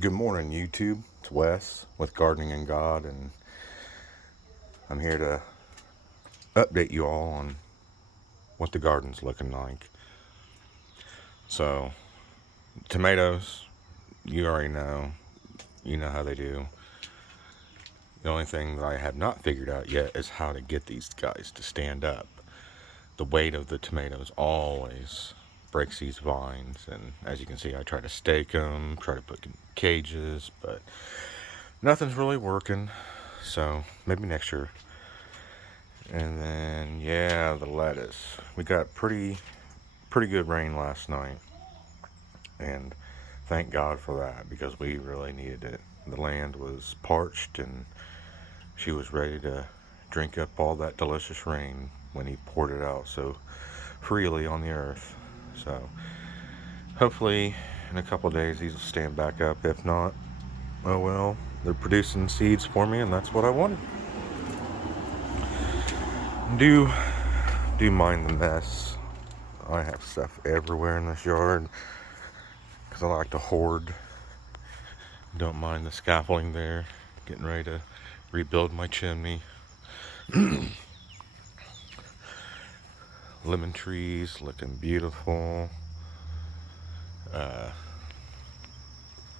Good morning, YouTube. It's Wes with Gardening and God, and I'm here to update you all on what the garden's looking like. So, tomatoes, you already know. You know how they do. The only thing that I have not figured out yet is how to get these guys to stand up. The weight of the tomatoes always breaks these vines, and as you can see, I try to stake them, try to put in cages, but nothing's really working. So, maybe next year. And then, yeah, the lettuce. We got pretty good rain last night, and thank God for that because we really needed it. The land was parched, and she was ready to drink up all that delicious rain when he poured it out so freely on the earth. So, hopefully, in a couple of days, these will stand back up. If not, oh well, they're producing seeds for me, and that's what I wanted. Do mind the mess. I have stuff everywhere in this yard because I like to hoard. Don't mind the scaffolding there. Getting ready to rebuild my chimney. Lemon trees looking beautiful.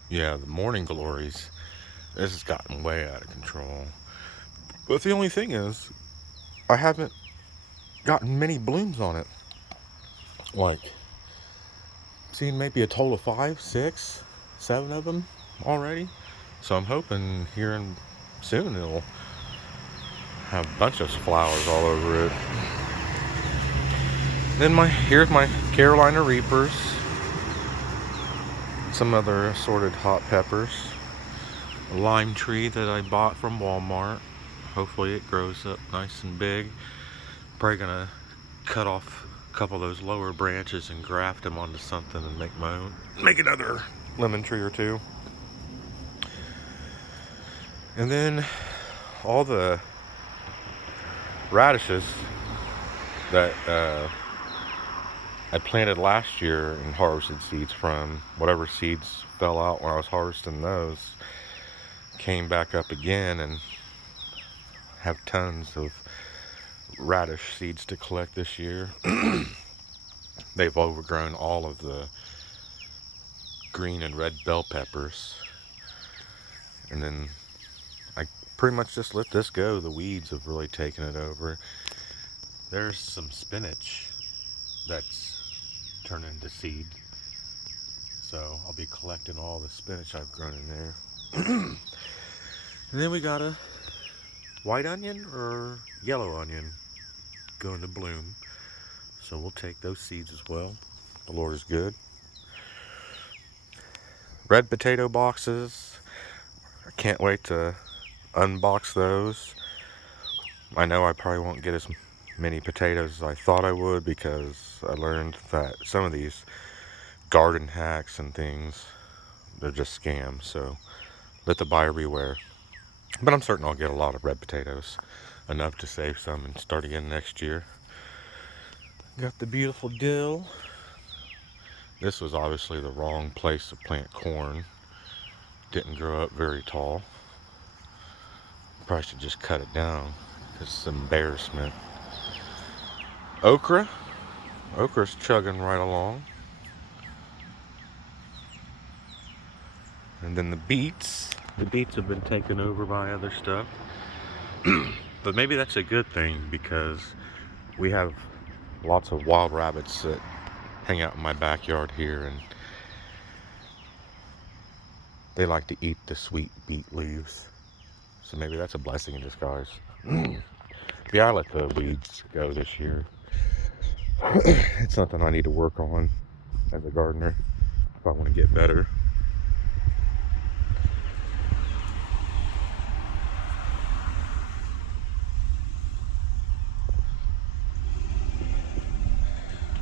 Yeah, the morning glories. This has gotten way out of control. But the only thing is, I haven't gotten many blooms on it. Like, seen maybe a total of 5, 6, 7 of them already. So I'm hoping here in soon it'll have a bunch of flowers all over it. Then here's my Carolina Reapers. Some other assorted hot peppers. A lime tree that I bought from Walmart. Hopefully it grows up nice and big. Probably gonna cut off a couple of those lower branches and graft them onto something and make another lemon tree or two. And then all the radishes that I planted last year and harvested seeds from. Whatever seeds fell out when I was harvesting those came back up again, and have tons of radish seeds to collect this year. They've overgrown all of the green and red bell peppers, and then I pretty much just let this go. The weeds have really taken it over. There's some spinach that's turned into seed, so I'll be collecting all the spinach I've grown in there. And then we got a white onion or yellow onion going to bloom, so we'll take those seeds as well. The Lord is good. Red potato boxes, I can't wait to unbox those. I know I probably won't get as many potatoes as I thought I would, because I learned that some of these garden hacks and things, they're just scams, so let the buyer beware. But I'm certain I'll get a lot of red potatoes, enough to save some and start again next year. Got the beautiful dill. This was obviously the wrong place to plant corn. Didn't grow up very tall. Probably should just cut it down. It's an embarrassment. Okra. Okra's chugging right along. And then the beets. The beets have been taken over by other stuff. But maybe that's a good thing, because we have lots of wild rabbits that hang out in my backyard here, and they like to eat the sweet beet leaves. So maybe that's a blessing in disguise. Yeah, I let the weeds go this year. It's something I need to work on as a gardener if I want to get better.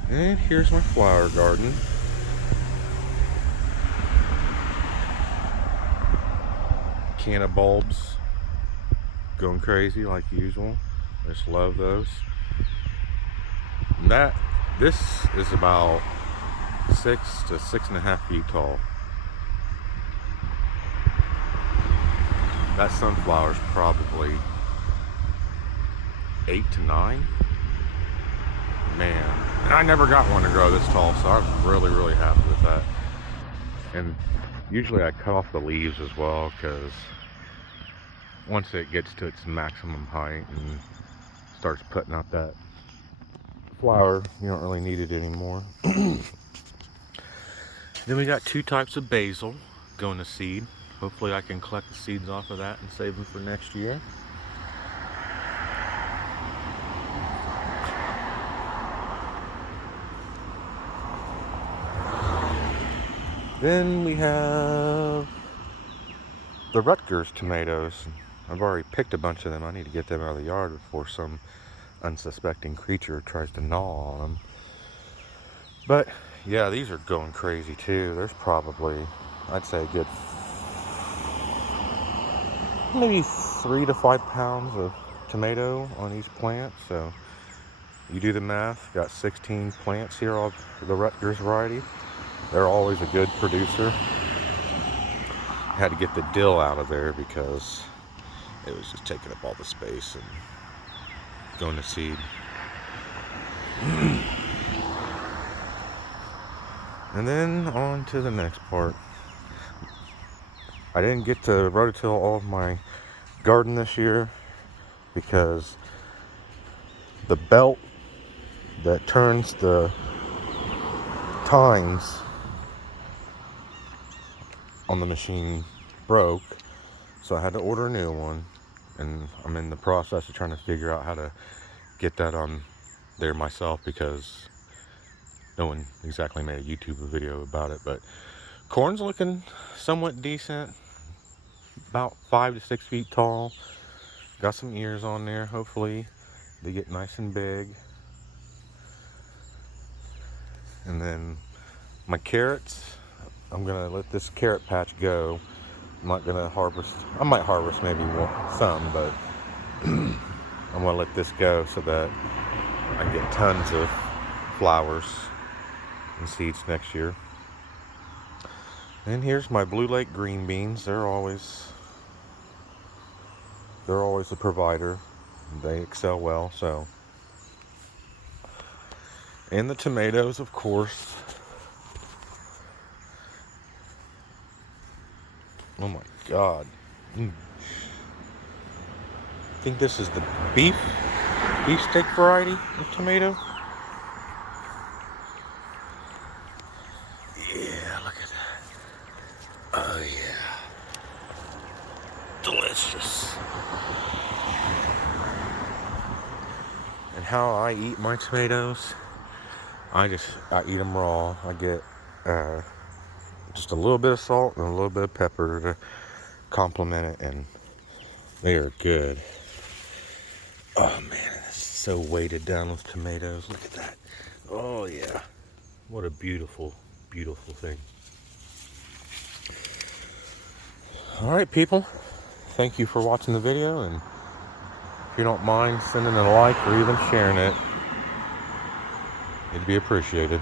And here's my flower garden. Can of bulbs going crazy like usual. I just love those. And this is about 6 to 6.5 feet tall. That sunflower's probably 8 to 9. Man, and I never got one to grow this tall, so I'm really, really happy with that. And usually I cut off the leaves as well, because once it gets to its maximum height and starts putting out that flower, you don't really need it anymore. Then we got 2 types of basil going to seed. Hopefully I can collect the seeds off of that and save them for next year. Then we have the Rutgers tomatoes. I've already picked a bunch of them. I need to get them out of the yard before some unsuspecting creature tries to gnaw on them. But yeah, these are going crazy too. There's probably, I'd say, a good maybe 3 to 5 pounds of tomato on each plant. So you do the math. Got 16 plants here of the Rutgers variety. They're always a good producer. Had to get the dill out of there because it was just taking up all the space and going to seed. And then on to the next part. I didn't get to rototill all of my garden this year because the belt that turns the tines on the machine broke, so I had to order a new one, and I'm in the process of trying to figure out how to get that on there myself because no one exactly made a YouTube video about it. But corn's looking somewhat decent, about 5 to 6 feet tall. Got some ears on there. Hopefully they get nice and big. And then my carrots, I'm gonna let this carrot patch go. I'm not gonna harvest. I might harvest maybe some, but I'm gonna let this go so that I can get tons of flowers and seeds next year. And here's my Blue Lake green beans. They're always a provider. They excel well. So, and the tomatoes, of course. Oh my God. I think this is the beef steak variety of tomato. Yeah, look at that. Oh yeah. Delicious. And how I eat my tomatoes, I eat them raw. I get just a little bit of salt and a little bit of pepper to complement it, and they are good. Oh man, it's so weighted down with tomatoes. Look at that. Oh yeah. What a beautiful, beautiful thing. Alright people, thank you for watching the video, and if you don't mind sending a like or even sharing it, it'd be appreciated.